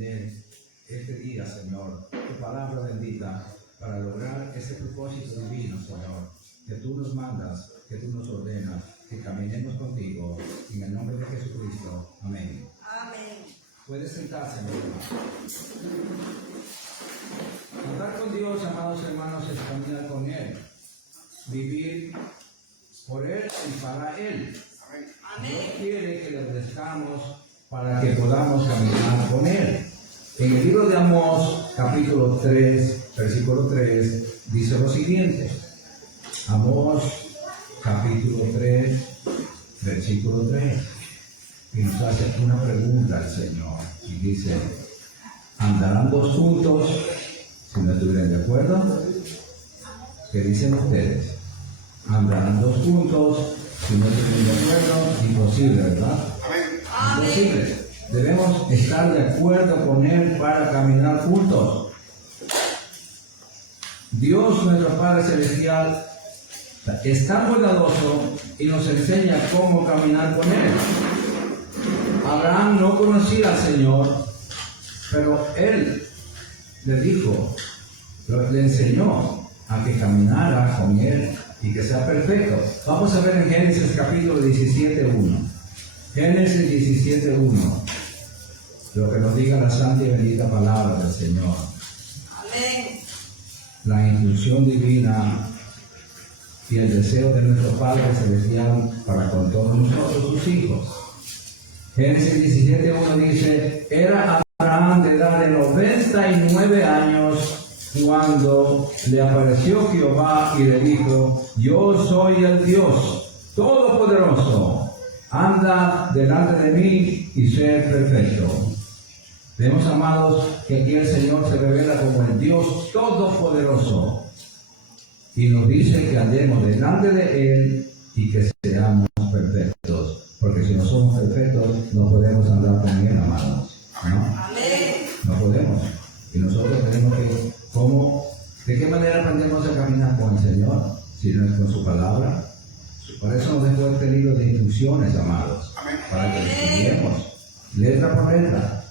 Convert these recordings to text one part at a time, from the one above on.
este día, Señor, tu palabra bendita para lograr ese propósito divino, Señor, que tú nos mandas, que tú nos ordenas, que caminemos contigo, en el nombre de Jesucristo. Amén. Amén. Puede sentarse, mi hermano. Andar con Dios, amados hermanos, es caminar con Él, vivir por Él y para Él. Amén. Dios quiere que le obedezcamos para que podamos caminar con Él. En el libro de Amós, capítulo 3, versículo 3, dice lo siguiente. Amós, capítulo 3, versículo 3. Y nos hace una pregunta al Señor. Y dice, ¿andarán dos juntos si no estuvieran de acuerdo? ¿Qué dicen ustedes? ¿Andarán dos juntos si no estuvieran de acuerdo? Imposible, ¿verdad? Imposible. Debemos estar de acuerdo con Él para caminar juntos. Dios, nuestro Padre Celestial, es tan bondadoso y nos enseña cómo caminar con Él. Abraham no conocía al Señor, pero Él le dijo, le enseñó a que caminara con Él y que sea perfecto. Vamos a ver en Génesis capítulo 17:1. Génesis 17:1. Lo que nos diga la santa y bendita palabra del Señor. Amén. La instrucción divina y el deseo de nuestro Padre Celestial para con todos nosotros, sus hijos. Génesis 17:1 dice, era Abraham de edad de 99 años cuando le apareció Jehová y le dijo, yo soy el Dios Todopoderoso, anda delante de mí y sé perfecto. Vemos, amados, que aquí el Señor se revela como el Dios Todopoderoso y nos dice que andemos delante de Él y que seamos perfectos, porque si no somos perfectos no podemos andar con Él, amados, ¿no? No podemos. Y nosotros tenemos que, ¿de qué manera aprendemos a caminar con el Señor? Si no es con su palabra. Por eso nos dejó este libro de instrucciones, amados, para que lo estudiemos, letra por letra,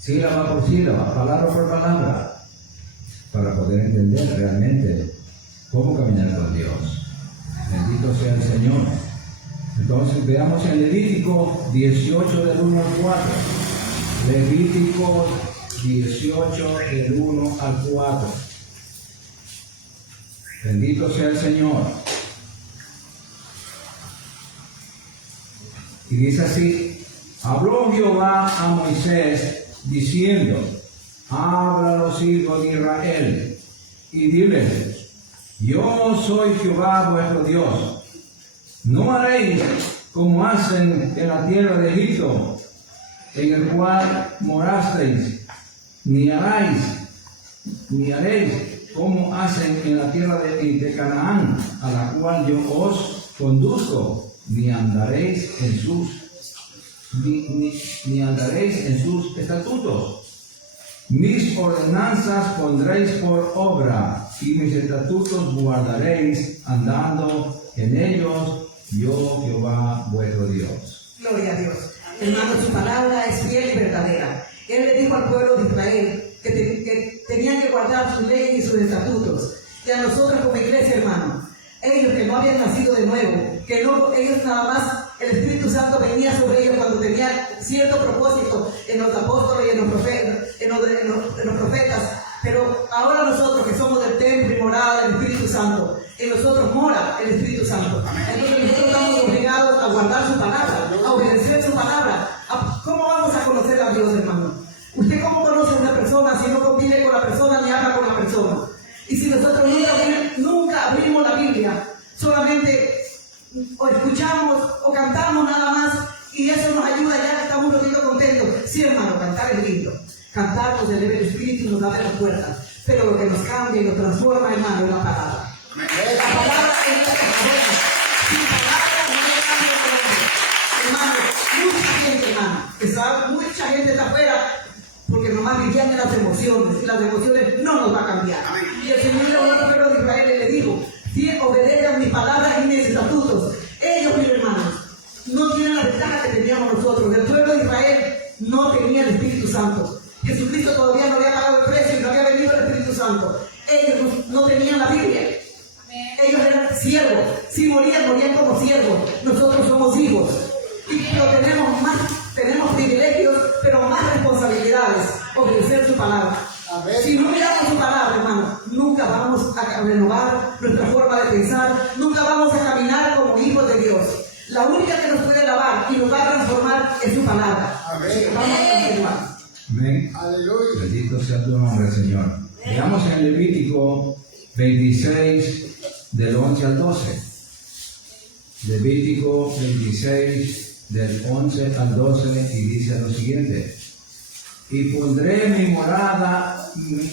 sílaba por sílaba, palabra por palabra, para poder entender realmente cómo caminar con Dios. Bendito sea el Señor. Entonces veamos en Levítico 18 del 1 al 4. Levítico 18 del 1 al 4. Bendito sea el Señor. Y dice así, habló Jehová a Moisés diciendo, habla a los hijos de Israel y diles, yo soy Jehová vuestro Dios. No haréis como hacen en la tierra de Egipto, en el cual morasteis, ni haréis como hacen en la tierra de Canaán, a la cual yo os conduzco, ni andaréis en sus estatutos. Mis ordenanzas pondréis por obra, y mis estatutos guardaréis, andando en ellos, yo Jehová vuestro Dios. Gloria a Dios. Hermano, su palabra es fiel y verdadera. Él le dijo al pueblo de Israel que tenían que guardar sus leyes y sus estatutos. Y a nosotros como iglesia, hermano, ellos que no habían nacido de nuevo, que no, ellos nada más, el Espíritu Santo venía sobre ellos cuando tenían cierto propósito en los apóstoles y en los profetas, pero ahora nosotros que somos del templo y morada del Espíritu Santo, en nosotros mora el Espíritu Santo. Entonces nosotros estamos obligados a guardar su palabra, a obedecer su palabra. ¿Cómo vamos a conocer a Dios, hermano? ¿Usted cómo conoce a una persona si no convive con la persona ni habla con la persona? Y si nosotros nunca abrimos la Biblia, solamente o escuchamos o cantamos nada más, y eso nos ayuda, ya estamos un poquito contentos. Sí, hermano, cantar es lindo. Cantar nos eleva el espíritu y nos abre las puertas. Pero lo que nos cambia y nos transforma, hermano, es la palabra. La palabra es la que sin palabra no le cambia el hombre. Hermano, mucha gente está afuera porque nomás vivían en las emociones, y las emociones no nos va a cambiar. Y el Señor le habló al pueblo de Israel y le dijo, si obedecen mis palabras y mis estatutos. Ellos, mis hermanos, no tienen la ventaja que teníamos nosotros. El pueblo de Israel no tenía el Espíritu Santo. Jesucristo hijos. Pero tenemos privilegios, pero más responsabilidades. Obedecer su palabra. Amén. Si no miramos su palabra, hermano, nunca vamos a renovar nuestra forma de pensar, nunca vamos a caminar como hijos de Dios. La única que nos puede lavar y nos va a transformar es su palabra. Amén. Así que vamos a continuar. Amén. Aleluya. Bendito sea tu nombre, Señor. Veamos en Levítico 26, del 11 al 12. Levítico 26, del 11 al 12, y dice lo siguiente: y pondré mi morada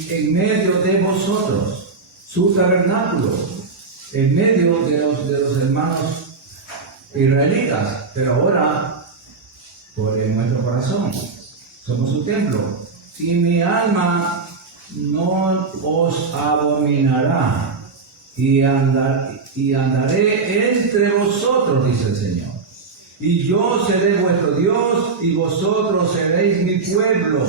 en medio de vosotros, su tabernáculo, en medio de los hermanos israelitas, pero ahora por en nuestro corazón. Somos su templo. Y mi alma no os abominará, y andaré entre vosotros, dice el Señor. Y yo seré vuestro Dios, y vosotros seréis mi pueblo.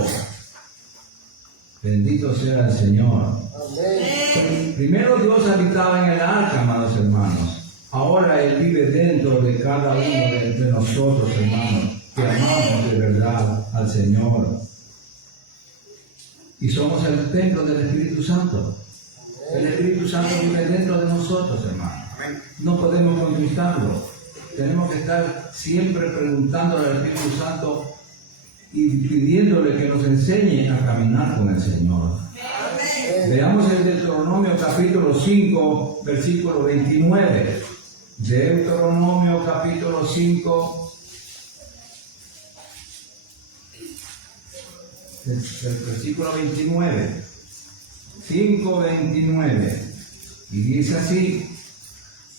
Bendito sea el Señor. Amén. Primero Dios habitaba en el arca, amados hermanos. Ahora Él vive dentro de cada uno de nosotros, hermanos, que amamos de verdad al Señor. Y somos el templo del Espíritu Santo. El Espíritu Santo vive dentro de nosotros, hermanos. No podemos contristarlo. Tenemos que estar siempre preguntándole al Espíritu Santo y pidiéndole que nos enseñe a caminar con el Señor. Veamos el Deuteronomio capítulo 5, versículo 29. Deuteronomio capítulo 5, el versículo 29. 5:29. Y dice así: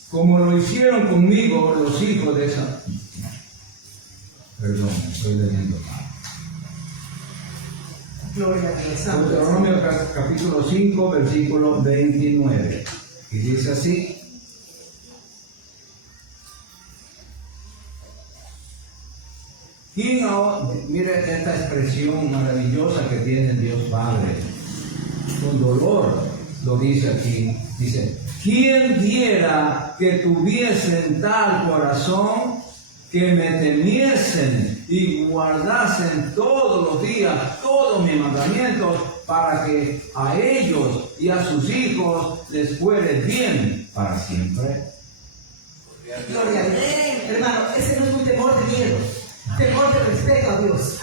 como lo hicieron conmigo los hijos de esa... Perdón, estoy leyendo mal. Gloria a Dios. Santo. Deuteronomio capítulo 5, versículo 29. Y dice así: mire esta expresión maravillosa que tiene Dios Padre. Con dolor lo dice aquí. Dice: ¿quién diera que tuviesen tal corazón, que me temiesen y guardasen todos los días todos mis mandamientos, para que a ellos y a sus hijos les fuere bien para siempre? Gloria a Dios. Hermano, ese no es un temor de miedo, temor de respeto a Dios.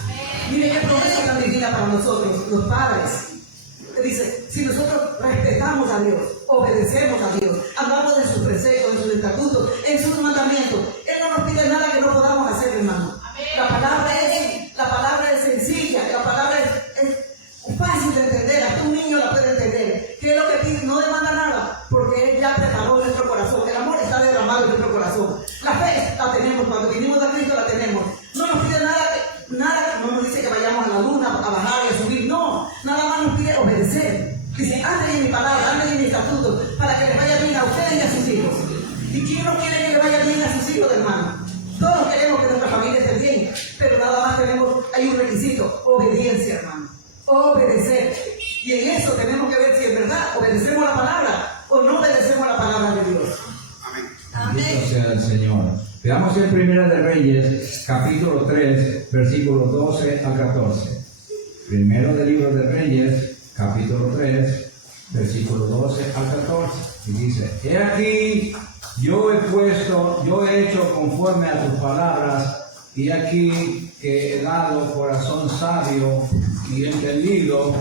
Mire qué promesa tan divina para nosotros, los padres. Que dice, si nosotros respetamos a Dios, obedecemos a Dios, andamos en sus preceptos, en sus estatutos, en sus mandamientos, Él no nos pide nada que no podamos hacer, hermano. La palabra es sencilla, la palabra es fácil de entender, hasta un niño la puede entender. ¿Qué es lo que pide? No demanda nada, porque Él ya preparó nuestro corazón. El amor está derramado en nuestro corazón. La fe la tenemos, cuando vinimos a Cristo la tenemos. No nos pide nada, no nos dice que vayamos a la luna, a bajar y a subir, no. Nada más nos pide obedecer. Dice, anden en mi palabra, anden en mi estatuto, para que les vaya bien a ustedes y a sus hijos. ¿Y quién no quiere que le vaya bien a sus hijos, hermano? Todos queremos que nuestra familia esté bien, pero nada más hay un requisito: obediencia, hermano. Obedecer. Y en eso tenemos que ver si en verdad obedecemos la palabra o no obedecemos la palabra de Dios. Bendito sea el Señor. Veamos en Primera de Reyes, capítulo 3, versículos 12 al 14. Primero del libro de Reyes, capítulo 3, versículo 12 al 14. Y dice: he aquí, yo he hecho conforme a tus palabras, y aquí que he dado corazón sabio y entendido,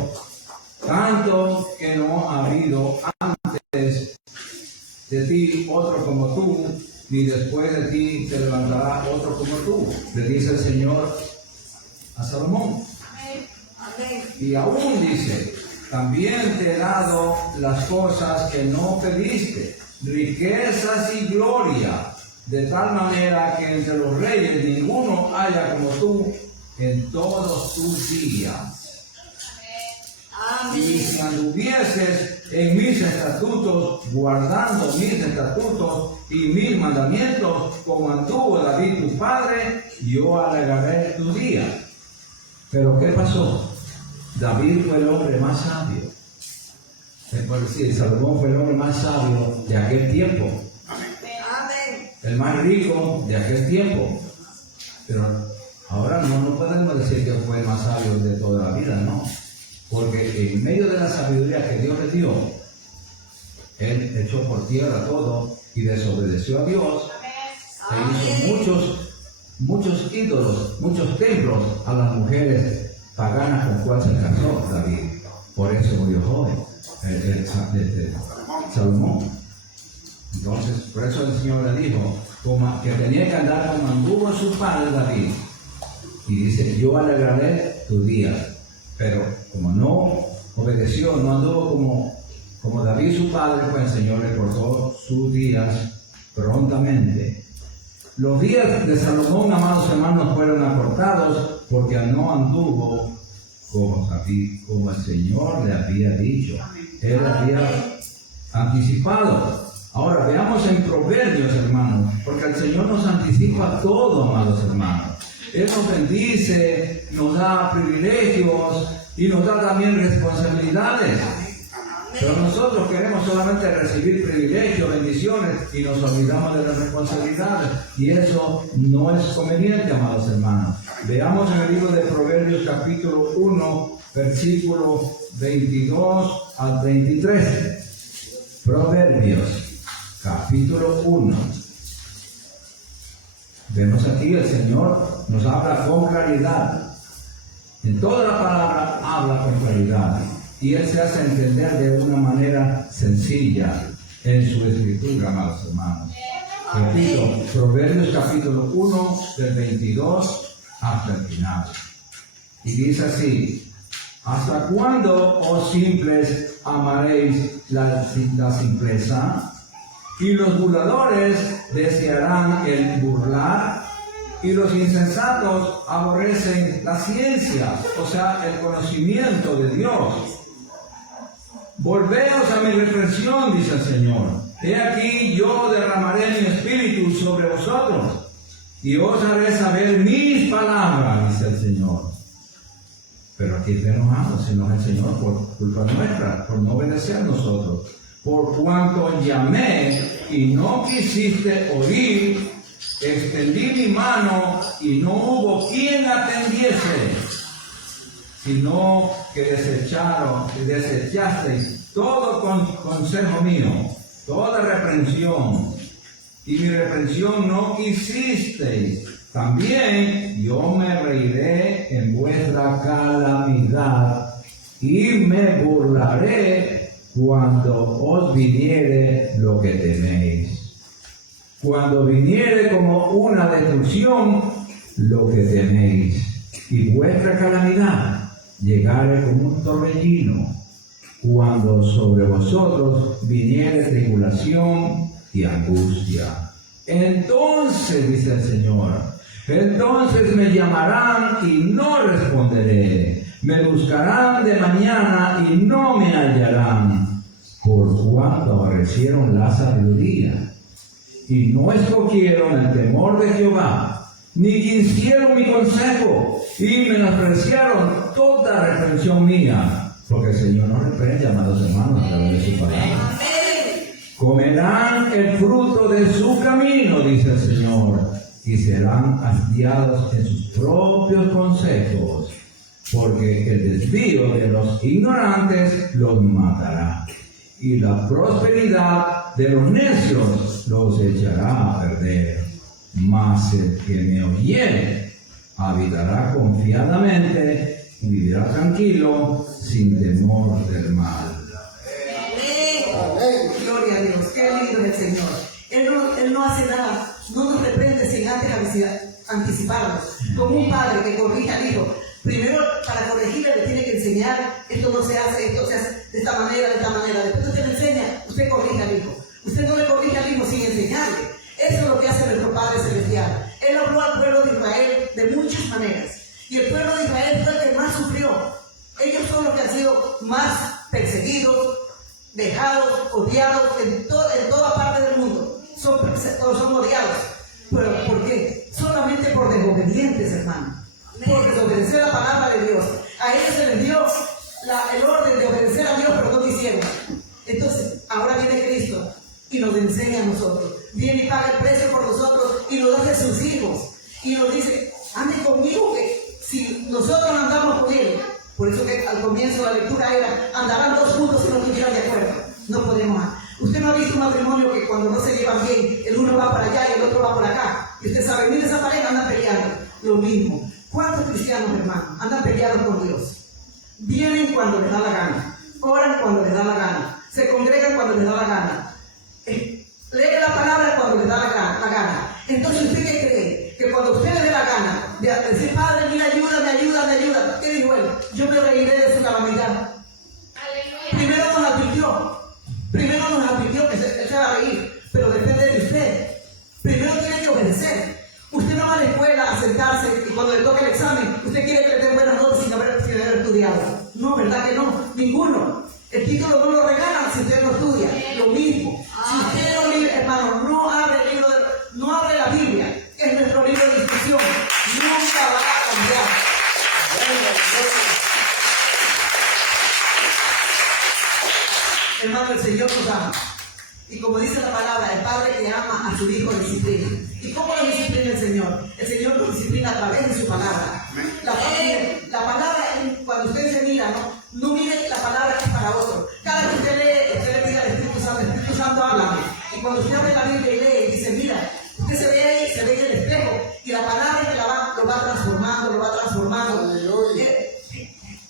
tanto que no ha habido antes de ti otro como tú, ni después de ti se levantará otro como tú, le dice el Señor a Salomón. Y aún dice: también te he dado las cosas que no pediste, riquezas y gloria, de tal manera que entre los reyes ninguno haya como tú en todos tus días. Y si anduvieses en mis estatutos, guardando mis estatutos y mis mandamientos, como anduvo David tu padre, yo alargaré tu día. Pero ¿qué pasó? David fue el hombre más sabio. Es por decir, Salomón fue el hombre más sabio de aquel tiempo. el más rico de aquel tiempo. Pero ahora no podemos decir que fue el más sabio de toda la vida, ¿no? Porque en medio de la sabiduría que Dios le dio, él echó por tierra todo y desobedeció a Dios. E hizo muchos ídolos, muchos templos a las mujeres paganas con cuales se casó David. Por eso murió joven, Salomón. Entonces, por eso el Señor le dijo que tenía que andar como anduvo su padre David. Y dice, yo alegraré tus días. Pero como no obedeció, no anduvo como David su padre, pues el Señor le cortó sus días prontamente. Los días de Salomón, amados hermanos, fueron acortados porque no anduvo como David, como el Señor le había dicho. Él había anticipado. Ahora veamos en Proverbios, hermanos, porque el Señor nos anticipa todo, amados hermanos. Él nos bendice, nos da privilegios y nos da también responsabilidades. Pero nosotros queremos solamente recibir privilegios, bendiciones y nos olvidamos de las responsabilidades. Y eso no es conveniente, amados hermanos. Veamos en el libro de Proverbios capítulo 1, versículo 22 al 23. Proverbios capítulo 1. Vemos aquí el Señor nos habla con claridad. En toda la palabra habla con claridad. Y Él se hace entender de una manera sencilla en su escritura, amados hermanos. Repito, Proverbios capítulo 1, del 22 hasta el final. Y dice así: ¿hasta cuándo, oh simples, amaréis la simpleza? Y los burladores desearán el burlar, y los insensatos aborrecen la ciencia, o sea, el conocimiento de Dios. Volveos a mi reflexión, dice el Señor. He aquí yo derramaré mi espíritu sobre vosotros, y os haré saber mis palabras, dice el Señor. Pero aquí está enojado, se enoja el Señor por culpa nuestra, por no obedecer a nosotros. Por cuanto llamé y no quisiste oír, extendí mi mano y no hubo quien atendiese, sino que desechasteis todo consejo mío, toda reprensión, y mi reprensión no quisisteis. También yo me reiré en vuestra calamidad y me burlaré cuando os viniere lo que teméis. Cuando viniere como una destrucción lo que teméis, y vuestra calamidad llegare como un torbellino, cuando sobre vosotros viniere tribulación y angustia. Entonces, dice el Señor, entonces me llamarán y no responderé. Me buscarán de mañana y no me hallarán, por cuanto aborrecieron la sabiduría y no escogieron el temor de Jehová, ni quisieron mi consejo y menospreciaron toda reprensión mía. Porque el Señor nos reprende, amados hermanos, a través de su palabra. Comerán el fruto de su camino, dice el Señor, y serán hastiados en sus propios consejos, porque el desvío de los ignorantes los matará, y la prosperidad de los necios los echará a perder. Mas el que me oyere habitará confiadamente y vivirá tranquilo, sin temor del mal. Gloria a Dios, qué lindo es el Señor. Él no hace nada, no nos reprende sin antes anticiparnos. Como un padre que corrige al hijo, primero para corregirle le tiene que enseñar: esto no se hace, esto se hace de esta manera, de esta manera. Después usted le enseña, usted corrige al hijo. Usted no le corrige al hijo sin enseñarle. Eso es lo que hace nuestro Padre Celestial. Él habló al pueblo de Israel de muchas maneras. Y el pueblo de Israel fue el que más sufrió. Ellos son los que han sido más perseguidos, dejados, odiados en toda parte del mundo. Son odiados. ¿Pero por qué? Solamente por desobedientes, hermano. Por desobedecer la palabra de Dios. A ellos se les dio el orden de obedecer a Dios, pero no lo hicieron. Entonces, ahora viene Cristo y nos enseña a nosotros. viene y paga el precio por nosotros y nos hace sus hijos. Y nos dice, ande conmigo, que si nosotros andamos con Él, por eso que al comienzo de la lectura era, andarán dos juntos si no estuvieran de acuerdo. No podemos. Usted no ha visto un matrimonio que cuando no se llevan bien, el uno va para allá y el otro va por acá. Y usted sabe, mire esa pareja, andan peleando. Lo mismo. ¿Cuántos cristianos, hermanos, andan peleados con Dios? Vienen cuando les da la gana, oran cuando les da la gana, se congregan cuando les da la gana, leen la palabra cuando les da la gana. Entonces, ¿usted qué cree? Que cuando usted le dé la gana de decir, Padre, mira, ayúdame, ¿qué dijo él? Yo me reiré de su calamidad. Primero nos advirtió que él se va a reír, pero depende de usted. Primero tiene que obedecer. Usted no va a la escuela a sentarse y cuando le toca el examen, usted quiere que le den buenas notas sin haber estudiado. No, ¿verdad que no? Ninguno. El título no lo regalan si usted no estudia. Lo mismo. Si usted no lee, hermano, no abre la Biblia, que es nuestro libro de instrucción, nunca va a cambiar. Hermano, el Señor nos ama. Y como dice la palabra, el Padre que ama a su Hijo disciplina. ¿Y cómo lo disciplina el Señor? El Señor nos disciplina a través de su palabra. La palabra, cuando usted se mira, no mire la palabra que es para otro. Cada que usted lee, usted le pide al Espíritu Santo, háblame. Y cuando usted abre la Biblia y lee y dice, mira, usted se ve ahí, se ve en el espejo, y la palabra que lo va transformando.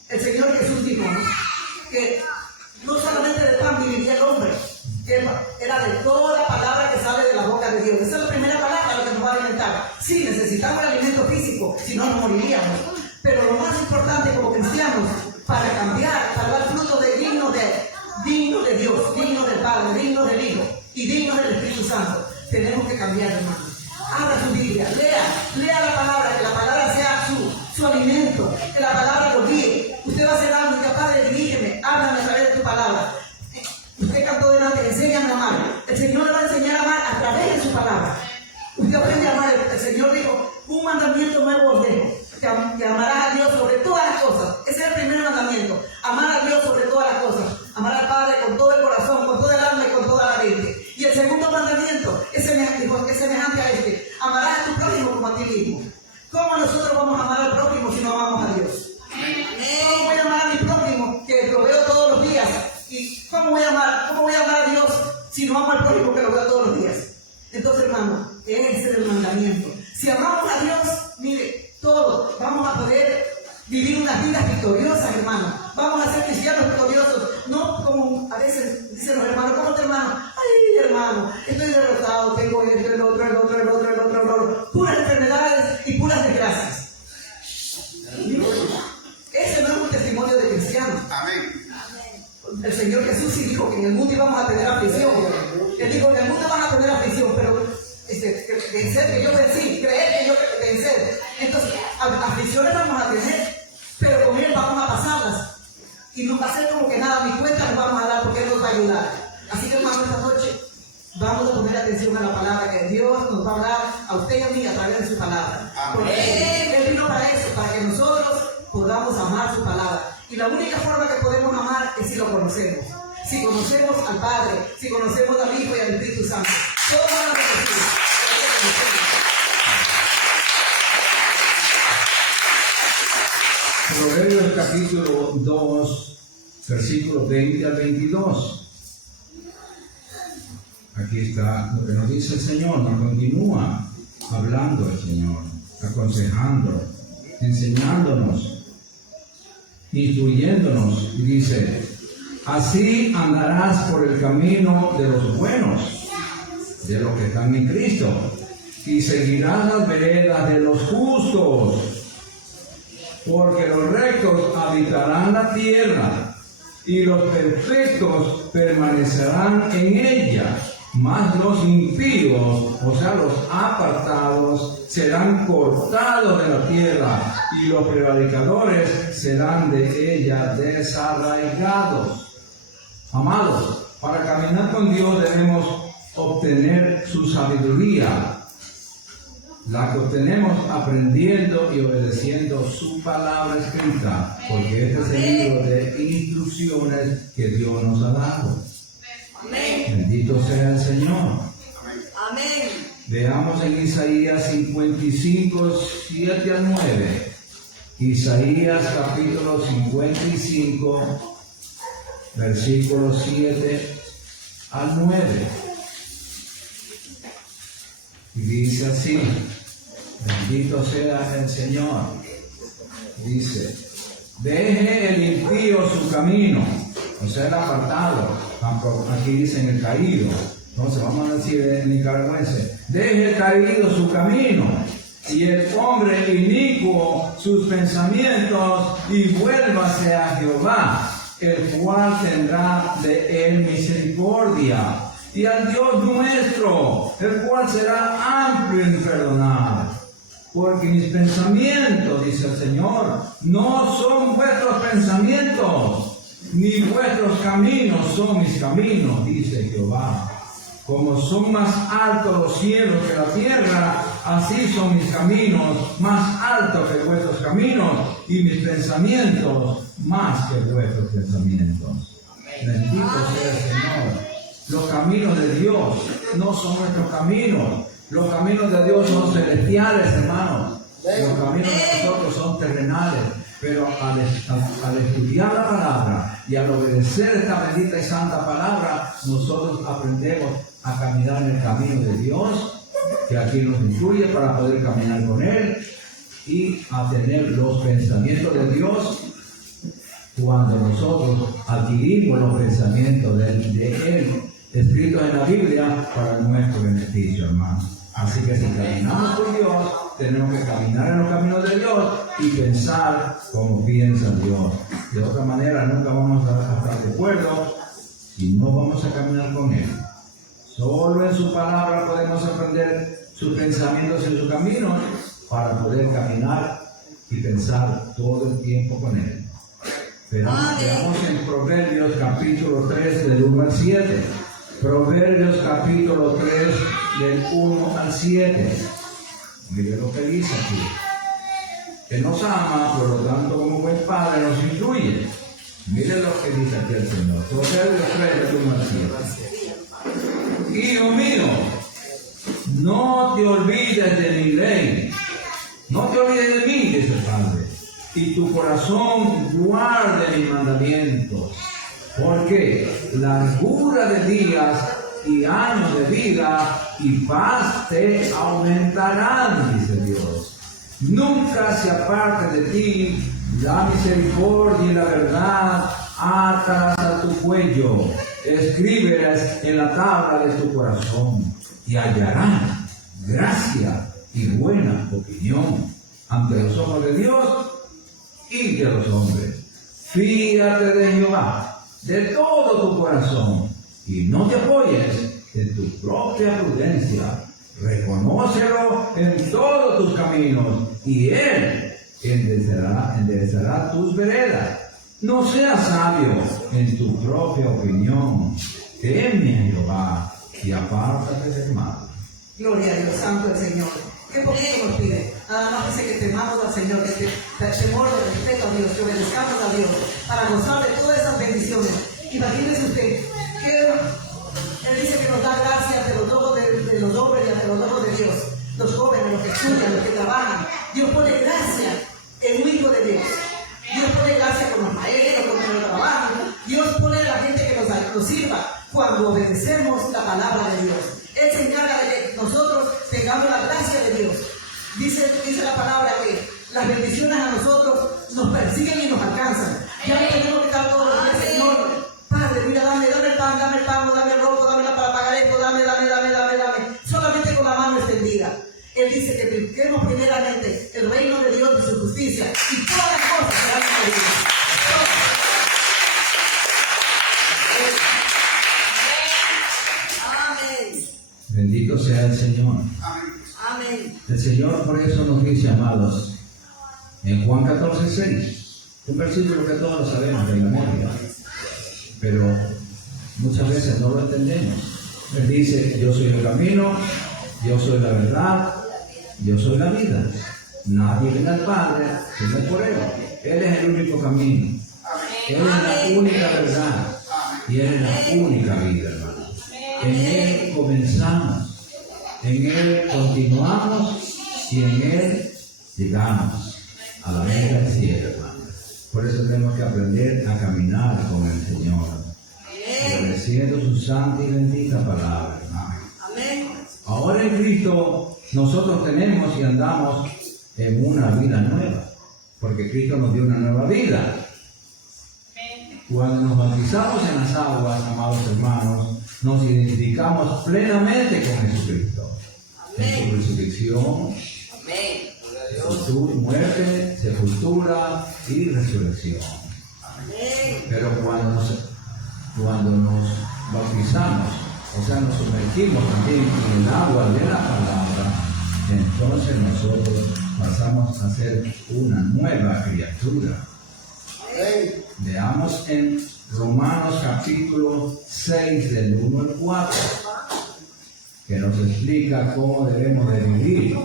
El Señor Jesús dijo, ¿no?, que no solamente de pan viviría el hombre, era de toda palabra que sale de la boca de Dios. Esa es la primera palabra la que nos va a alimentar. Sí, necesitamos el alimento físico, si no nos moriríamos. Pero lo más importante como cristianos, para cambiar, para dar fruto digno de Dios, digno del Padre, digno del Hijo y digno del Espíritu Santo, tenemos que cambiar, hermano. Abra su Biblia, lea la palabra, que la palabra sea su alimento, que la palabra lo guíe. Usted va a ser algo y Padre, dirígeme, háblame a través de tu palabra. Usted cantó delante, enséñame a amar. El Señor le va a enseñar a amar a través de su palabra. Usted aprende a amar. El Señor dijo, un mandamiento nuevo os dejo, que amarás a Dios sobre todas las cosas. Ese es el primer mandamiento, amar a Dios sobre todas las cosas, amar al Padre con todo el corazón, con toda el alma y con toda la mente. Y el segundo mandamiento es semejante a este, amarás a tu prójimo como a ti mismo. ¿Cómo nosotros vamos a amar al prójimo si no amamos a Dios? ¿Cómo voy a amar a mi prójimo que lo veo todos los días? ¿Y cómo voy a amar a Dios si no amo al prójimo que lo veo todos los días? Entonces, hermano, ese es el mandamiento. Si amamos a Dios, mire, todos vamos a poder vivir unas vidas victoriosas, hermano. Vamos a ser cristianos victoriosos. No como a veces dicen los hermanos, ¿cómo te hermano? Ay, hermano, estoy derrotado, tengo esto, el otro. Puras enfermedades y puras desgracias. Ese no es un testimonio de cristiano. Amén. El Señor Jesús sí dijo que en el mundo íbamos a tener aflicción. Él dijo, en el mundo van a tener aflicción, pero vencer que yo vencí, creer que yo vencer. Entonces, aflicciones vamos a tener, pero con Él vamos a pasarlas. Y no va a ser como que nada, ni cuenta nos vamos a dar porque Él nos va a ayudar. Así que, hermano, esta noche vamos a poner atención a la palabra que Dios nos va a hablar a usted y a mí a través de su palabra. Porque Él vino para eso, para que nosotros podamos amar su palabra. Y la única forma que podemos amar es si lo conocemos. Si conocemos al Padre, si conocemos al Hijo y al Espíritu Santo. Todos van a repetir. Proverbios capítulo 2, versículos 20 al 22. Aquí está lo que nos dice el Señor, nos continúa hablando el Señor, aconsejando, enseñándonos, instruyéndonos, y dice, así andarás por el camino de los buenos, de los que están en Cristo, y seguirás las veredas de los justos, porque los rectos habitarán la tierra, y los perfectos permanecerán en ella, mas los impíos, o sea, los apartados, serán cortados de la tierra, y los prevaricadores serán de ella desarraigados. Amados, para caminar con Dios debemos obtener su sabiduría, la que obtenemos aprendiendo y obedeciendo su palabra escrita, porque este es el libro de instrucciones que Dios nos ha dado. Bendito sea el Señor. Amén. Veamos en Isaías 55, 7 al 9. Isaías capítulo 55, versículos 7 al 9. Y dice así, bendito sea el Señor. Dice, deje el impío su camino, o sea, el apartado. Aquí dicen el caído. Entonces vamos a decir en nicaragüense, deje el caído su camino, y el hombre inicuo sus pensamientos, y vuélvase a Jehová, el cual tendrá de él misericordia, y al Dios nuestro, el cual será amplio en perdonar. Porque mis pensamientos, dice el Señor, no son vuestros pensamientos, ni vuestros caminos son mis caminos, dice Jehová. Como son más altos los cielos que la tierra, así son mis caminos más altos que vuestros caminos, y mis pensamientos más que vuestros pensamientos. Bendito sea el Señor. Los caminos de Dios no son nuestros caminos. Los caminos de Dios son celestiales, hermanos. Los caminos de nosotros son terrenales. Pero al estudiar la palabra y al obedecer esta bendita y santa palabra, nosotros aprendemos a caminar en el camino de Dios, que aquí nos incluye para poder caminar con Él, y a tener los pensamientos de Dios cuando nosotros adquirimos los pensamientos de Él, escritos en la Biblia para nuestro beneficio, hermanos. Así que si caminamos con Dios, tenemos que caminar en los caminos de Dios y pensar como piensa Dios. De otra manera, nunca vamos a estar de acuerdo y no vamos a caminar con Él. Solo en su palabra podemos aprender sus pensamientos y sus caminos para poder caminar y pensar todo el tiempo con Él. Pero veamos en Proverbios capítulo 3 del 1 al 7. Proverbios capítulo 3 del 1 al 7. Mire lo que dice aquí. Que nos ama, por lo tanto, como buen padre nos incluye. Mire lo que dice aquí el Señor. Proverbios 3 del 1 al 7. Hijo mío, no te olvides de mi ley. No te olvides de mí, dice el Padre. Y tu corazón guarde mis mandamientos. Porque largura de días y años de vida y paz te aumentarán, dice Dios. Nunca se aparte de ti la misericordia y la verdad, átalas a tu cuello, escríbelas en la tabla de tu corazón, y hallarán gracia y buena opinión ante los ojos de Dios y de los hombres. Fíjate de Jehová de todo tu corazón, y no te apoyes en tu propia prudencia. Reconócelo en todos tus caminos, y Él enderezará tus veredas. No seas sabio en tu propia opinión. Teme a Jehová y apártate del mal. Gloria a Dios, santo el Señor. ¿Qué poquito nos pide? Nada más dice que temamos al Señor, que temor de respeto a Dios, que obedezcamos a Dios para gozar de todas esas bendiciones. Imagínese usted que Él dice que nos da gracia ante los ojos de los hombres y ante los ojos de Dios. Los jóvenes, los que estudian, los que trabajan. Dios pone gracia en un hijo de Dios. Dios pone gracia con los maestros, con los que trabajan. Dios pone a la gente que nos sirva cuando obedecemos la palabra de Dios. Él se encarga de que nosotros tengamos la gracia de Dios. Dice la palabra que las bendiciones a nosotros nos persiguen y nos alcanzan. Ya no tenemos que estar todos los días, Señor, Padre, mira, dame el pan, dame el rojo, dame para pagar esto, dame. Solamente con la mano extendida. Él dice que busquemos primeramente el reino de Dios y su justicia, y todas las cosas serán añadidas. Bendito sea el Señor. Amén. El Señor por eso nos dice, amados, en Juan 14:6, un versículo que todos lo sabemos de memoria, pero muchas veces no lo entendemos. Él dice, yo soy el camino, yo soy la verdad, yo soy la vida. Nadie viene al Padre sino por Él. Él es el único camino. Él es la única verdad. Y Él es la única vida, hermano. En Él comenzamos En Él continuamos y en Él llegamos a la vida del cielo, hermano. Por eso tenemos que aprender a caminar con el Señor, obedeciendo su santa y bendita palabra, hermano. Ahora en Cristo nosotros tenemos y andamos en una vida nueva, porque Cristo nos dio una nueva vida. Cuando nos bautizamos en las aguas, amados hermanos, nos identificamos plenamente con Jesucristo. En su resurrección, muerte, sepultura y resurrección. Pero cuando nos bautizamos, o sea, nos sumergimos también en el agua de la palabra, entonces nosotros pasamos a ser una nueva criatura. Veamos en Romanos capítulo 6 del 1 al 4, que nos explica cómo debemos de vivir,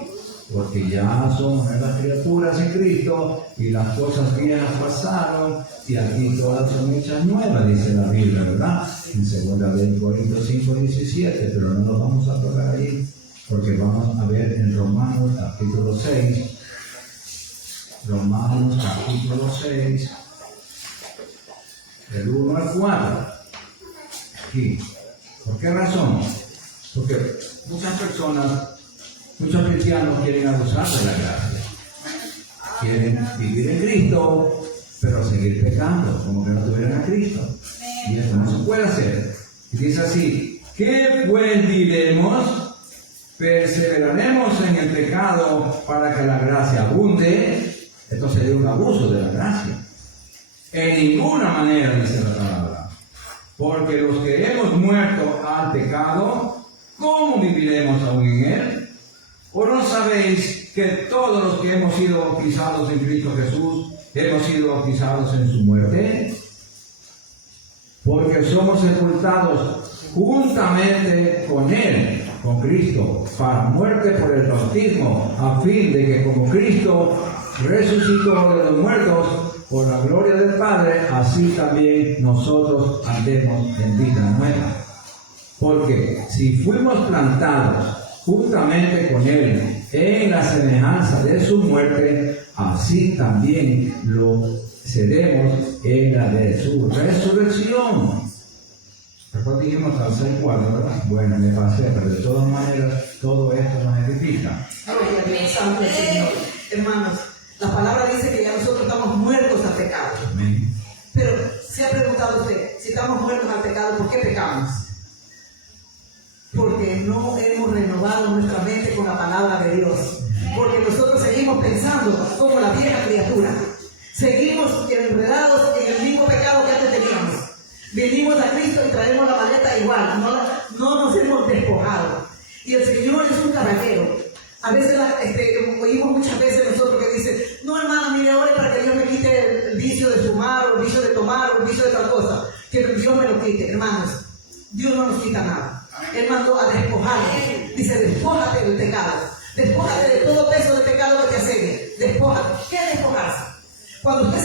porque ya somos nuevas criaturas en Cristo y las cosas viejas pasaron y aquí todas son hechas nuevas, dice la Biblia, ¿verdad? En 2 Corintios 5, 17, pero no nos vamos a tocar ahí, porque vamos a ver en Romanos capítulo 6, Romanos capítulo 6, del 1 al 4. Aquí. ¿Por qué razón? Porque muchas personas, muchos cristianos quieren abusar de la gracia. Quieren vivir en Cristo, pero seguir pecando, como que no tuvieran a Cristo. Y eso no se puede hacer. Y dice así: ¿qué pues diremos? ¿Perseveraremos en el pecado para que la gracia abunde? Esto sería un abuso de la gracia. En ninguna manera, dice la palabra. Porque los que hemos muerto al pecado, ¿cómo viviremos aún en él? ¿O no sabéis que todos los que hemos sido bautizados en Cristo Jesús, hemos sido bautizados en su muerte? Porque somos sepultados juntamente con Él, con Cristo, para muerte por el bautismo, a fin de que como Cristo resucitó de los muertos por la gloria del Padre, así también nosotros andemos en vida nueva. Porque si fuimos plantados juntamente con Él en la semejanza de su muerte, así también lo seremos en la de su resurrección. Después dijimos al 6:4, ¿verdad? Bueno, me pasé, pero de todas maneras todo esto nos edifica. Gloria a Dios, santo Señor. Hermanos, la palabra dice que ya nosotros estamos muertos al pecado. Amén. Pero se ha preguntado usted, si estamos muertos al pecado, ¿por qué pecamos? Porque no hemos renovado nuestra mente con la palabra de Dios. Porque nosotros seguimos pensando como la vieja criatura. Seguimos enredados en el mismo pecado que antes teníamos. Venimos a Cristo y traemos la maleta igual. No nos hemos despojado. Y el Señor es un caballero. A veces oímos muchas veces nosotros que dicen: no, hermano, mire, ore para que Dios me quite el vicio de fumar, o el vicio de tomar, o el vicio de tal cosa. Que Dios me lo quite. Hermanos, Dios no nos quita nada. Él mandó a despojarnos. Dice: despójate del pecado. Despójate de todo peso de pecado que te asedia. Despójate. ¿Qué es despojarse? Cuando usted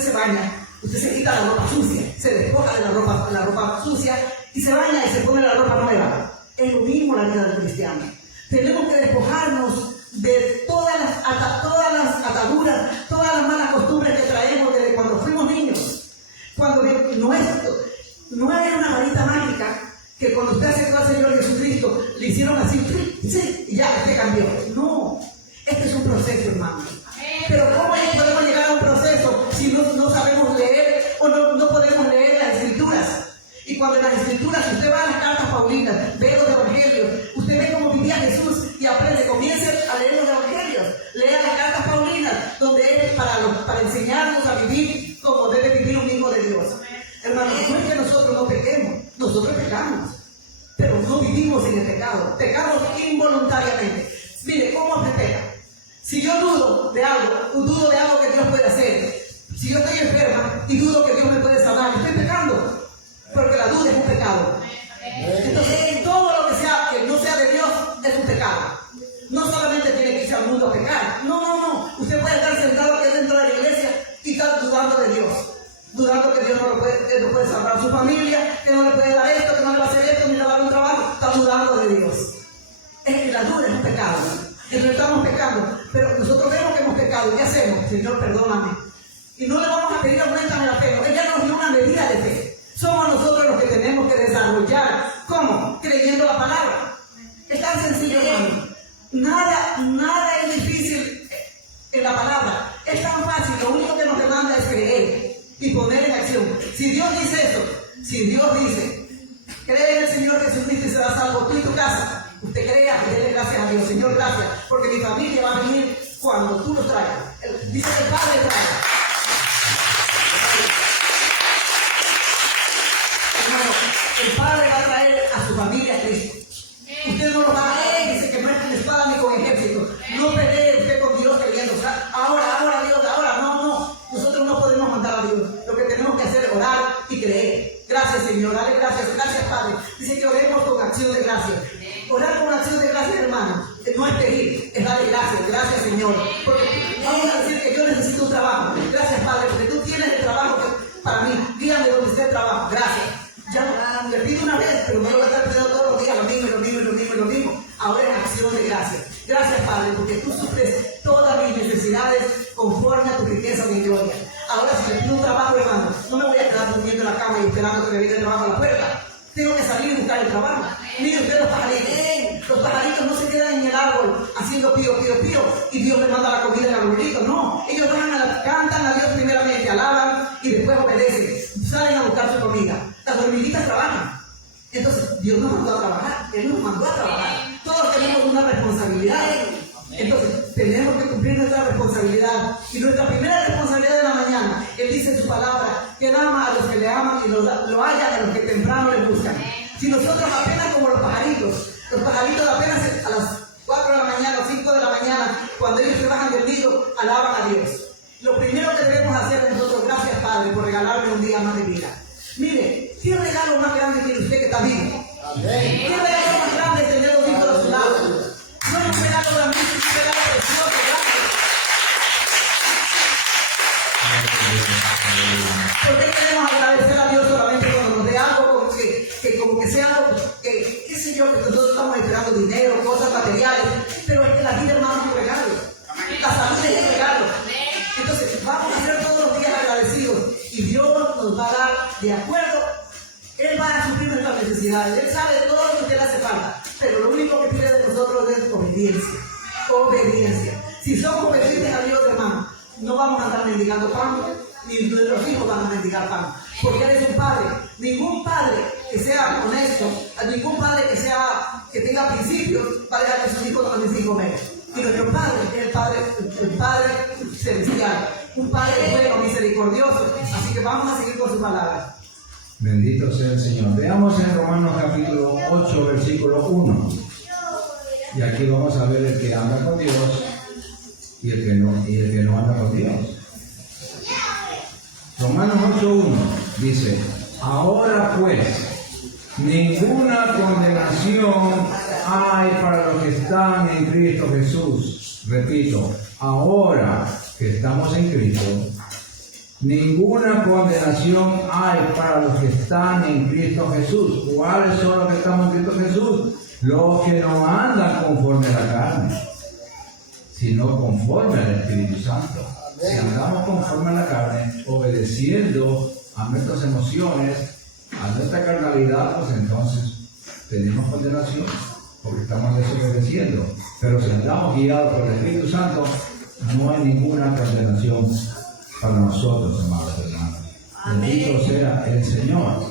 se baña, usted se quita la ropa sucia. Se despoja de la ropa sucia y se baña y se pone la ropa nueva. Es lo mismo la vida del cristiano. Tenemos que despojarnos de todas las ataduras, todas las malas costumbres que traemos desde cuando fuimos niños. Cuando no hay una varita mágica que cuando usted aceptó al Señor Jesucristo le hicieron así, sí, y ya usted cambió. No, este es un proceso, hermano. Pero ¿cómo podemos llegar a un proceso si no sabemos leer o no podemos leer las Escrituras? Y cuando en las Escrituras usted va a las cartas paulinas, ve los evangelios, usted ve cómo vivía Jesús y aprende, comience a leer los evangelios, lea las cartas paulinas, donde es para enseñarnos a vivir como debe vivir un hijo de Dios. Hermanos, no es que nosotros no pequemos, nosotros pecamos, pero no vivimos en el pecado, pecamos involuntariamente. Mire, ¿cómo se peca? Si yo dudo de algo que Dios puede hacer, si yo estoy enferma y dudo que Dios me puede sanar, estoy pecando, porque la duda es un pecado. Entonces, todo lo que no sea de Dios es un pecado. No solamente tiene que irse al mundo a pecar, no. Usted puede estar sentado aquí dentro de la iglesia y estar dudando de Dios, dudando que Dios no puede salvar a su familia, que no le puede dar esto, que no le va a hacer esto, ni le va a dar un trabajo. Está dudando de Dios. La duda es un pecado. Entonces estamos pecando, pero nosotros vemos que hemos pecado. ¿Qué hacemos? Señor, perdóname. Y no le vamos a pedir aumentan la fe. Ella nos dio una medida de fe. Somos nosotros los que tenemos que desarrollar. ¿Cómo? Creyendo la palabra. Es tan sencillo, hermano. Nada es difícil en la palabra. Es tan fácil. Lo único que nos demanda es creer y poner en acción. Si Dios dice eso, si Dios dice, cree en el Señor Jesucristo y será salvo tú y tu casa. Usted crea y déle gracias a Dios. Señor, gracias, porque mi familia va a venir cuando tú lo traigas. Dice que el Padre trae. Hermano, el Padre va a traer a su familia a Cristo. Usted no lo va a traer, dice que no es con espada ni con ejército. No pelee usted con Dios creyendo. O sea, ahora, Dios, ahora. No. Nosotros no podemos mandar a Dios. Lo que tenemos que hacer es orar y creer. Gracias, Señor. Dale gracias, Padre. Dice que oremos con acción de gracias. Orar con acción de gracias, hermano, no es pedir, es darle gracias, Señor. Porque vamos a decir que yo necesito un trabajo. Gracias, Padre, porque tú tienes el trabajo para mí. Dígame dónde está el trabajo. Gracias. Ya le pido una vez, pero no lo voy a estar pidiendo todos los días lo mismo. Ahora es acción de gracias. Gracias, Padre, porque tú suples todas mis necesidades conforme a tu riqueza y gloria. Ahora, si le pido un trabajo, hermano, no me voy a quedar durmiendo en la cama y esperando que me venga el trabajo a la puerta. Tengo que salir y buscar el trabajo. Mire usted los pajaritos. Los pajaritos no se quedan en el árbol haciendo pío y Dios le manda la comida en el arbolito. No, ellos cantan a Dios primeramente, alaban y después obedecen. Salen a buscar su comida. Las hormiguitas trabajan. Entonces, Dios nos mandó a trabajar. Él nos mandó a trabajar. Todos tenemos una responsabilidad. Entonces, tenemos que cumplir nuestra responsabilidad. Y nuestra primera responsabilidad de la mañana, Él dice en su palabra, que Él ama a los que le aman y lo hallan a los que temprano le buscan. Si nosotros apenas como los pajaritos apenas a las 4 de la mañana o 5 de la mañana, cuando ellos se bajan del nido, alaban a Dios. Lo primero que debemos hacer es nosotros, gracias Padre, por regalarme un día más de vida. Mire, ¿qué regalo más grande tiene usted que está vivo? Amén. ¿Qué regalo más grande es tener los hijos a su lado? No es un regalo grande, es un regalo precioso, grande. ¿Por qué queremos agradecer a Dios solamente cuando nos dé algo como que sea algo que, qué sé yo, que nosotros estamos esperando dinero, cosas materiales, pero es que la vida, hermano, es un regalo. La salud es un regalo. Entonces, vamos a ser todos los días agradecidos y Dios nos va a dar de acuerdo. Él va a suplir nuestras necesidades. Él sabe todo lo que usted le hace falta, pero lo único que pide de nosotros es obediencia. Obediencia. Si somos obedientes a Dios, hermano, no vamos a andar mendigando pan, ni nuestros hijos van a mendigar pan, porque Él es un padre. Ningún padre que sea honesto, ningún padre que tenga principios va a dejar que sus hijos no necesiten comer. Y nuestro Padre es el Padre celestial, un Padre bueno, misericordioso. Así que vamos a seguir con su palabra. Bendito sea el Señor. Veamos en Romanos capítulo 8, versículo 1. Y aquí vamos a ver el que anda con Dios y el que no anda con Dios. Romanos 8:1 dice: ahora pues, ninguna condenación hay para los que están en Cristo Jesús. Repito, ahora que estamos en Cristo, ninguna condenación hay para los que están en Cristo Jesús. ¿Cuáles son los que estamos en Cristo Jesús? Los que no andan conforme a la carne, sino conforme al Espíritu Santo. Si andamos conforme a la carne, obedeciendo a nuestras emociones, a nuestra carnalidad, pues entonces tenemos condenación, porque estamos desobedeciendo. Pero si andamos guiados por el Espíritu Santo, no hay ninguna condenación para nosotros, amados hermanos. Bendito sea el Señor.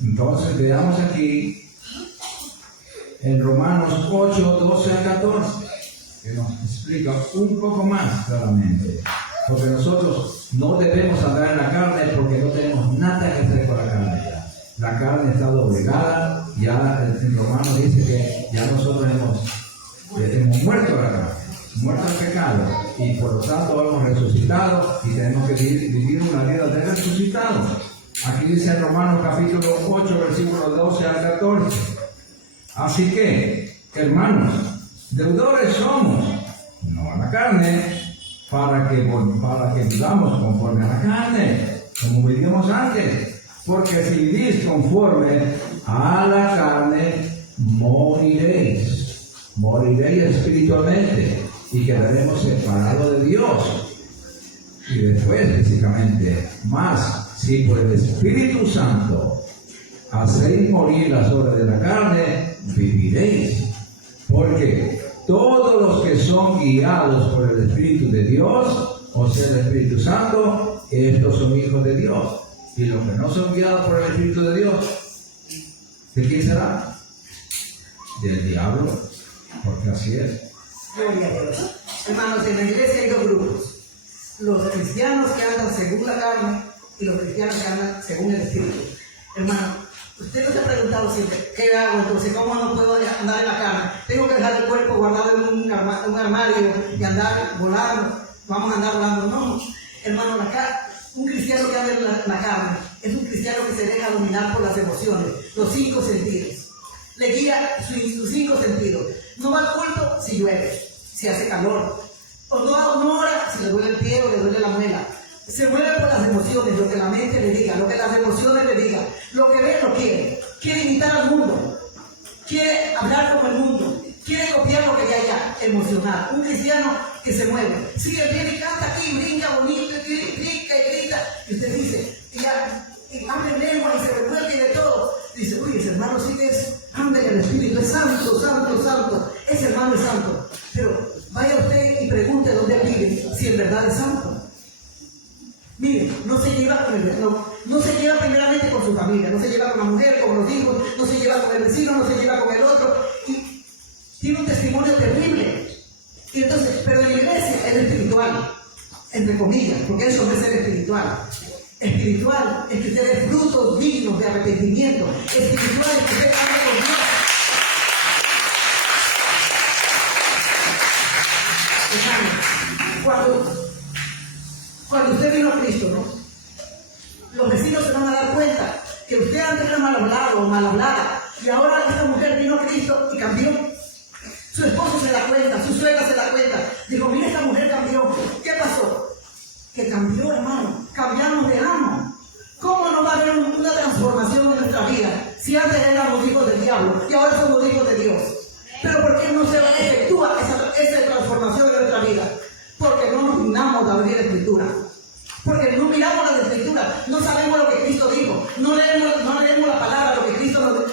Entonces veamos aquí en Romanos 8:12 al 14, que nos explica un poco más claramente. Porque nosotros no debemos andar en la carne porque no tenemos nada que hacer con la carne ya. La carne está doblegada, ya en Romanos dice que ya nosotros hemos muerto a la carne, muerto al pecado, y por lo tanto hemos resucitado y tenemos que vivir una vida de resucitados. Aquí dice en Romanos capítulo 8, versículos 12 al 14. Así que, hermanos, deudores somos, no a la carne, para que vivamos conforme a la carne, como vivíamos antes. Porque si vivís conforme a la carne, moriréis. moriréis espiritualmente y quedaremos separados de Dios. Y después, físicamente, más si por el Espíritu Santo hacéis morir las obras de la carne, viviréis. Porque todos los que son guiados por el Espíritu de Dios, o sea, el Espíritu Santo, estos son hijos de Dios. Y los que no son guiados por el Espíritu de Dios, ¿de quién será? Del diablo, porque así es. Gloria a Dios. Hermanos, en la iglesia hay dos grupos. Los cristianos que andan según la carne y los cristianos que andan según el Espíritu. Hermano, usted no se ha preguntado siempre, ¿qué hago entonces? ¿Cómo no puedo andar en la carne? Tengo que dejar el cuerpo guardado en un armario y andar volando. Vamos a andar volando. No, hermano, un cristiano que anda en la carne es un cristiano que se deja dominar por las emociones, los 5 sentidos. Le guía sus 5 sentidos. No va al culto si llueve, si hace calor. O no ora si le duele el pie o le duele la muela. Se mueve por las emociones, lo que la mente le diga, lo que las emociones le digan. Lo que ve lo quiere. Quiere imitar al mundo. Quiere hablar como el mundo. Quiere copiar lo que hay allá, emocional. Un cristiano que se mueve. Sí, él viene y canta aquí, brinca bonito, brinca y grita. Y usted dice, y habla en lengua y se revuelve y de todo. Dice, uy, ese hermano sí que anda en el Espíritu, es santo, santo, santo. Ese hermano es santo. Pero vaya usted y pregunte dónde vive, si en verdad es santo. Mire, no se lleva no se lleva primeramente con su familia, no se lleva con la mujer, con los hijos, no se lleva con el vecino, no se lleva con el otro. Y tiene un testimonio terrible. Y entonces, pero en la iglesia es espiritual, entre comillas, porque eso no es ser espiritual. Espiritual es que usted dé frutos dignos de arrepentimiento. Espiritual es que usted hable con Dios. Cuando usted vino a Cristo, ¿no? Los vecinos se van a dar cuenta que usted antes era mal hablado o mal hablada, y ahora esta mujer vino a Cristo y cambió. Su esposo se da cuenta, su suegra se da cuenta. Dijo, mira, esta mujer cambió. ¿Qué pasó? Que cambió, hermano. Cambiamos de amo. ¿Cómo no va a haber una transformación en nuestra vida si antes éramos hijos del diablo y ahora somos hijos de Dios? Pero ¿por qué no se efectúa esa transformación en nuestra vida? Porque no nos dignamos de abrir la Escritura. Porque no miramos las Escrituras, no sabemos lo que Cristo dijo, no leemos la palabra, lo que Cristo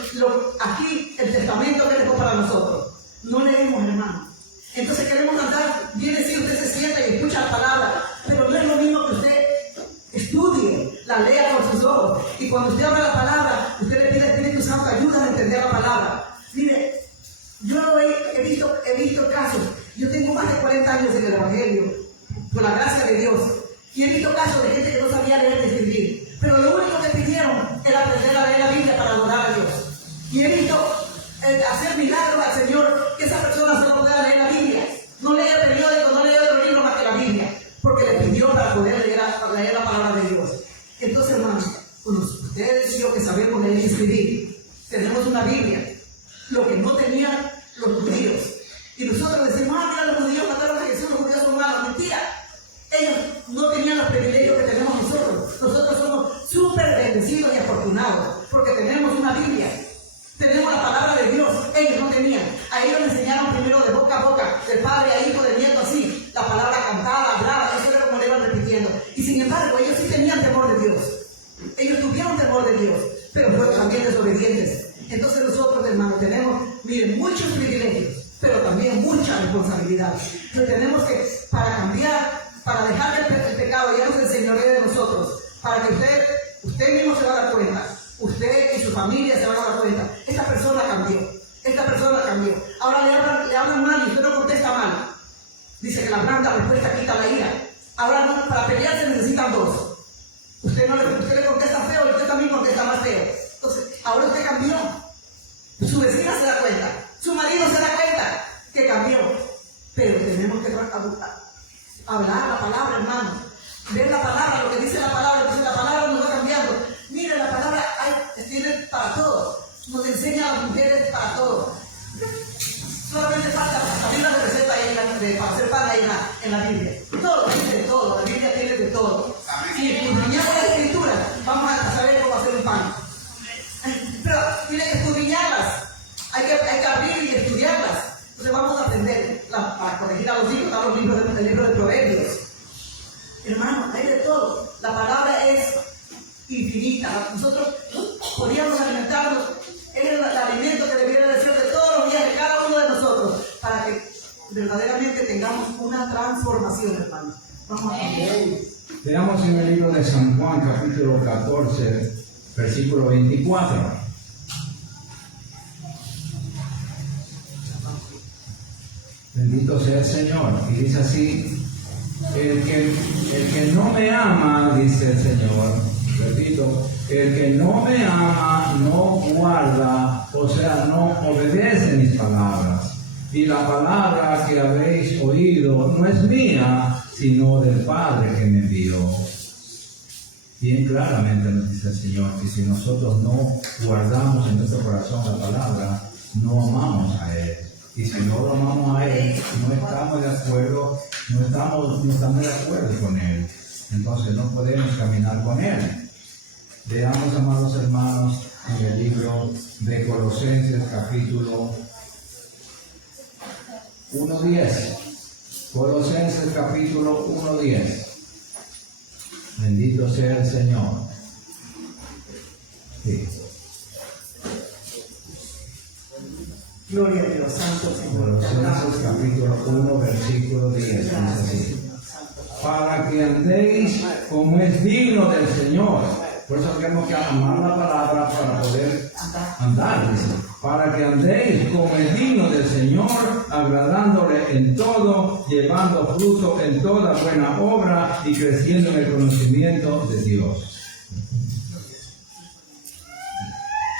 aquí el testamento que dejó para nosotros. No leemos, hermano. Entonces queremos andar, viene si usted se sienta y escucha la palabra, pero no es lo mismo que usted estudie, la lea con sus ojos. Y cuando usted habla la palabra, usted le pide al Espíritu Santo ayuda a entender la palabra. Mire, yo he visto casos. Yo tengo más de 40 años en el Evangelio, por la gracia de Dios. Y he visto casos de gente que no sabía leer ni escribir. Pero lo único que pidieron era aprender a leer la Biblia para adorar a Dios. Y he visto hacer milagros al Señor, que esa persona solo pueda leer la Biblia. No lee el periódico, no lee otro libro más que la Biblia. Porque le pidió para poder leer la palabra de Dios. Entonces, hermanos, ustedes y yo que sabemos leer y escribir, tenemos una Biblia. Lo que no tenían los judíos. Y nosotros decimos, mira, los judíos mataron a Jesús, los judíos son malos. Mentira. Ellos no tenían los privilegios que tenemos nosotros. Nosotros somos súper bendecidos y afortunados porque tenemos una Biblia. Tenemos la palabra de Dios. Ellos no tenían. A ellos les enseñaron primero de boca a boca, de padre a hijo, de nieto así. La palabra cantada, hablada, eso era como le iban repitiendo. Y sin embargo, ellos sí tenían temor de Dios. Ellos tuvieron temor de Dios, pero fueron también desobedientes. Entonces nosotros, hermanos, tenemos, miren, muchos privilegios, pero también mucha responsabilidad. Entonces tenemos que, para cambiar, para dejar el pecado, ya no se señoree de nosotros, para que usted mismo se va a dar cuenta, usted y su familia se van a dar cuenta, esta persona cambió. Ahora le hablan mal y usted no contesta mal. Dice que la blanda respuesta quita la ira. Ahora no, para pelear se necesitan dos. Usted le contesta feo y usted también contesta más feo. Entonces, ahora usted cambió. Su vecina se da cuenta, su marido se da cuenta que cambió. Pero tenemos que hablar la palabra, hermano. Ver la palabra, lo que dice la palabra, entonces la palabra nos va cambiando. Mire, la palabra tiene para todo. Nos enseña a las mujeres para todo. Solamente falta abrir la receta para hacer pan ahí en la Biblia. Todo, tiene de todo. La Biblia tiene de todo. Si escudriñamos las Escrituras, infinita. Nosotros podíamos alimentarnos. Él es el alimento que debiera de ser de todos los días de cada uno de nosotros, para que verdaderamente tengamos una transformación, hermano. Vamos a ver. Leamos en el libro de San Juan, capítulo 14, versículo 24. Bendito sea el Señor. Y dice así: el que no me ama, dice el Señor, repito, el que no me ama no guarda, o sea, no obedece mis palabras. Y la palabra que habéis oído no es mía, sino del Padre que me envió. Bien claramente nos dice el Señor que si nosotros no guardamos en nuestro corazón la palabra, no amamos a Él. Y si no lo amamos a Él, no estamos de acuerdo, no estamos de acuerdo con Él. Entonces no podemos caminar con Él. Veamos, amados hermanos, en el libro de Colosenses, capítulo 1:10. Colosenses, capítulo 1:10. Bendito sea el Señor. Sí. Gloria a Dios, santo Señor. Colosenses capítulo 1, versículo 10. Dice así: para que andéis como es digno del Señor. Por eso tenemos que amar la palabra para poder andar. Dice: para que andéis como es digno del Señor, agradándole en todo, llevando fruto en toda buena obra y creciendo en el conocimiento de Dios.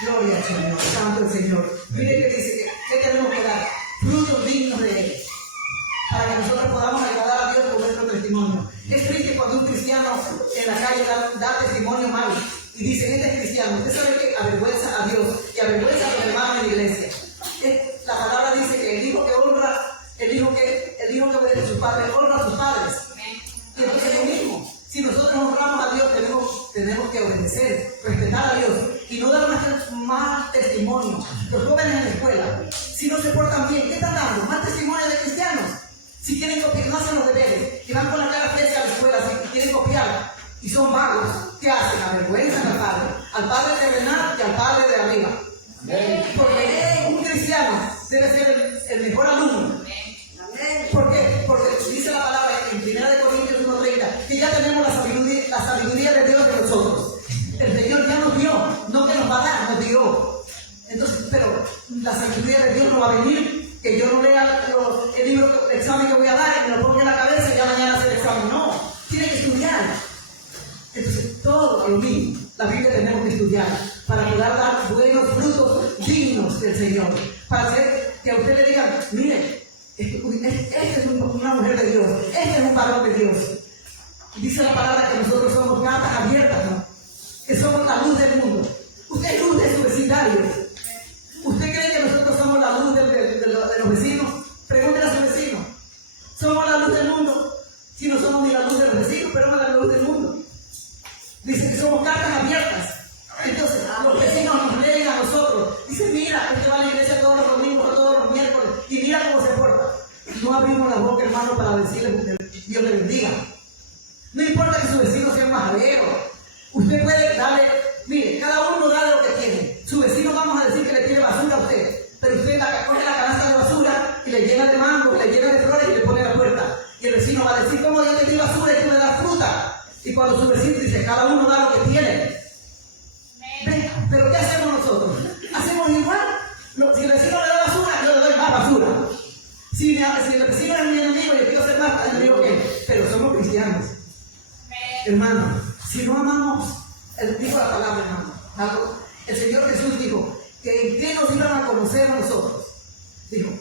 Gloria al Señor, santo el Señor. Mire que dice que tenemos que dar frutos dignos de Él, para que nosotros podamos agradar a Dios con nuestro testimonio. Es triste cuando un cristiano en la calle da testimonio malo y dice: este es cristiano. Usted sabe que avergüenza a Dios y avergüenza a los hermanos en la iglesia. La palabra dice que el hijo que honra, el hijo que obedece a sus padres, honra a sus padres. Y entonces es lo mismo. Si nosotros honramos a Dios, tenemos que obedecer, respetar a Dios y no dar más testimonio. Los jóvenes en la escuela, si no se portan bien, ¿qué están dando? Más testimonio de cristianos. Si quieren copiar, no hacen los deberes y van con la cara fresca a la escuela, si quieren copiar y son vagos, ¿qué hacen? Avergüenzan al padre terrenal y al padre de arriba. Porque un cristiano debe ser el mejor alumno. ¿Por qué? Porque dice la palabra en 1 Corintios 1:30 que ya tenemos la sabiduría de Dios de nosotros. El Señor ya nos dio, no que nos va a dar, nos dio. Entonces, pero la sabiduría de Dios no va a venir, que yo no lea el libro, el examen que voy a dar y me lo pongo en la cabeza y ya mañana hacer el examen. No, tiene que estudiar. Entonces, todo lo mismo, la Biblia tenemos que estudiar para poder dar buenos frutos dignos del Señor. Para hacer que a usted le digan: mire, esta es una mujer de Dios, este es un varón de Dios. Dice la palabra que nosotros somos cartas abiertas, ¿no? Que somos la luz del mundo. Usted es luz de su vecindario. ¿Usted cree que nosotros somos la luz de los vecinos? Pregúntele a su vecino. ¿Somos la luz del mundo? Si no somos ni la luz de los vecinos, pero somos la luz del mundo. Dice que somos cartas abiertas. Entonces, los vecinos nos leen a nosotros. Dice: mira, este va a la iglesia todos los domingos, todos los miércoles, y mira cómo se porta. No abrimos la boca, hermano, para decirle que Dios le bendiga. No importa que su vecino sea majadero. Usted puede darle, mire, cada uno da de lo que tiene. Su vecino, vamos a decir que le tiene basura a usted, pero usted coge la canasta de basura y le llena de mango, le llena de flores y le pone a la puerta. Y el vecino va a decir: ¿cómo yo te di basura y tú me das fruta? Y cuando su vecino dice: cada uno da lo que tiene. ¿Ven? Pero ¿qué hacemos nosotros? Hacemos igual. Si el vecino le da basura, yo le doy más basura. Si el vecino es mi enemigo, yo quiero ser más enemigo que él. Pero somos cristianos. Hermano, si no amamos, dijo la palabra, hermano. El Señor Jesús dijo que en qué nos iban a conocer a nosotros. Dijo: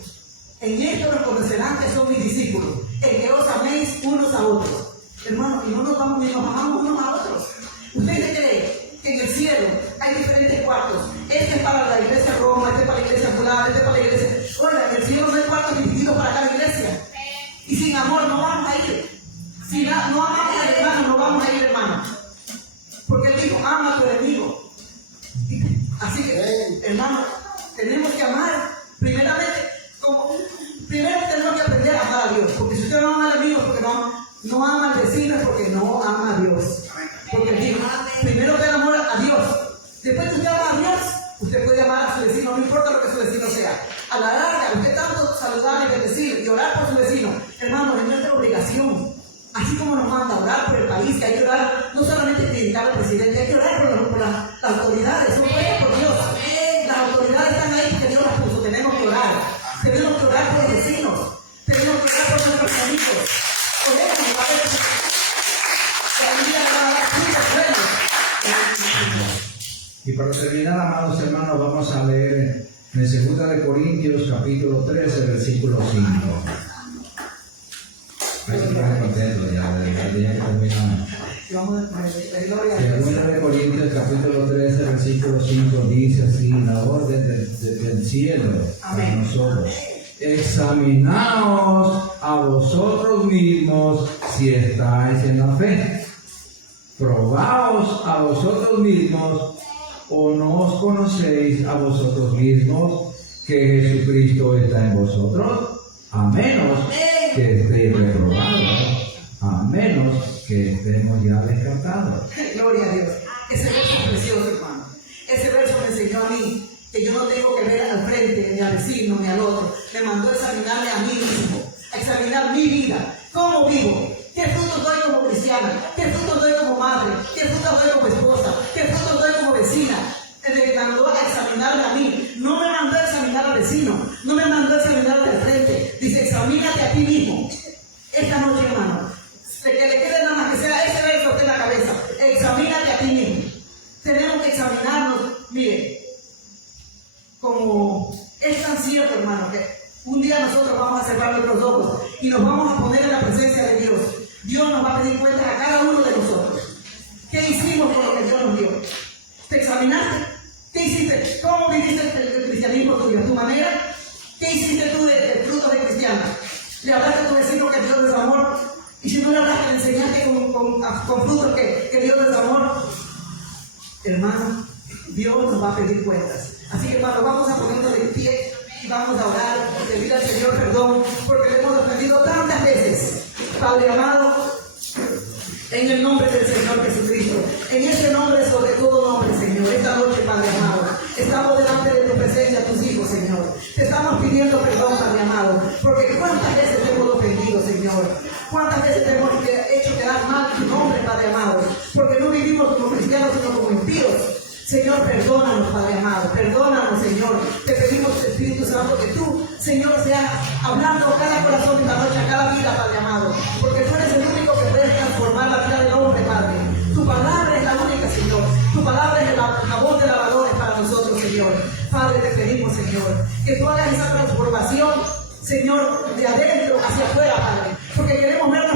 en esto nos conocerán que son mis discípulos, en que os améis unos a otros. Hermano, y no nos vamos ni nos amamos unos a otros. ¿Usted cree que en el cielo hay diferentes cuartos? Este es para la iglesia Roma, este es para la iglesia fulana, este es para la iglesia. Oiga, en el cielo no hay cuartos divididos para cada iglesia. Y sin amor no vamos a ir. Si no amamos al hermano, no vamos a ir, hermano. Porque él dijo: ama a tu enemigo. Así que, hermano, tenemos que amar primeramente. Primero tenemos que aprender a amar a Dios. Porque si usted no ama al enemigo, porque no ama al vecino, es porque no ama a Dios. Porque él dijo: primero ten amor a Después que usted ama a Dios, usted puede amar a su vecino, no importa lo que su vecino sea. A la larga, usted tanto saludar y bendecir y orar por su vecino, hermano, es nuestra obligación. Así como nos manda a orar por el país, que hay que orar, no solamente criticar al presidente, hay que orar por las autoridades, son puestas por Dios. Las autoridades están ahí porque Dios las puso, tenemos que orar. Tenemos que orar por los vecinos, tenemos que orar por nuestros amigos. Por eso, mi padre, la vida le va a dar muchos buenos. Y para terminar, amados hermanos, vamos a leer en 2 Corintios capítulo 13, versículo 5. Ahí se pone contento ya que terminamos. Segunda de Corintios capítulo 13, versículo 5 dice así, la orden del cielo para nosotros. Examinaos a vosotros mismos si estáis en la fe. Probaos a vosotros mismos, o no os conocéis a vosotros mismos que Jesucristo está en vosotros, a menos que estéis reprobados, a menos que estemos ya descartados. Gloria a Dios. Ese verso es precioso, hermano. Ese verso me enseñó a mí que yo no tengo que ver al frente, ni al vecino, ni al otro. Me mandó a examinarme a mí mismo, a examinar mi vida. ¿Cómo vivo? ¿Qué frutos doy como cristiana? ¿Qué frutos doy como madre? ¿Qué frutos doy como esposa? ¿Qué frutos doy como vecina? Me mandó a examinarme a mí. No me mandó a examinar al vecino. No me mandó a examinar al frente. Dice, examínate a ti mismo. Esta noche, hermano, que le quede nada más que sea ese verso en la cabeza. Examínate a ti mismo. Tenemos que examinarnos. Mire, como es tan cierto, hermano, que un día nosotros vamos a cerrar nuestros ojos y nos vamos a poner en la presencia de Dios. Dios nos va a pedir cuentas a cada uno de nosotros. ¿Qué hicimos con lo que Dios nos dio? ¿Te examinaste? ¿Qué hiciste? ¿Cómo viviste el cristianismo tuyo? ¿A tu manera? ¿Qué hiciste tú de frutos de cristiana? ¿Le hablaste a tu vecino que Dios es amor? Y si no le hablaste, le enseñaste con frutos que Dios es amor. Hermano, Dios nos va a pedir cuentas. Así que hermano, vamos a ponernos de pie y vamos a orar, pedir al Señor perdón, porque le hemos ofendido tantas veces. Padre amado, en el nombre del Señor Jesucristo, en ese nombre sobre todo nombre, Señor, esta noche, Padre amado, estamos delante de tu presencia, tus hijos, Señor. Te estamos pidiendo perdón, Padre amado, porque cuántas veces te hemos ofendido, Señor. Cuántas veces te hemos hecho quedar mal tu nombre, Padre amado, porque no vivimos como cristianos, sino como impíos. Señor, perdónanos, Padre amado, perdónanos, Señor. Te pedimos, Espíritu Santo, que tú, Señor, seas hablando a cada corazón esta noche, a cada vida, Padre amado, porque tú eres el único que puede transformar la vida del hombre, Padre. Tu palabra es la única, Señor. Tu palabra es la voz de lavadores para nosotros, Señor. Padre, te pedimos, Señor, que tú hagas esa transformación, Señor, de adentro hacia afuera, Padre, porque queremos vernos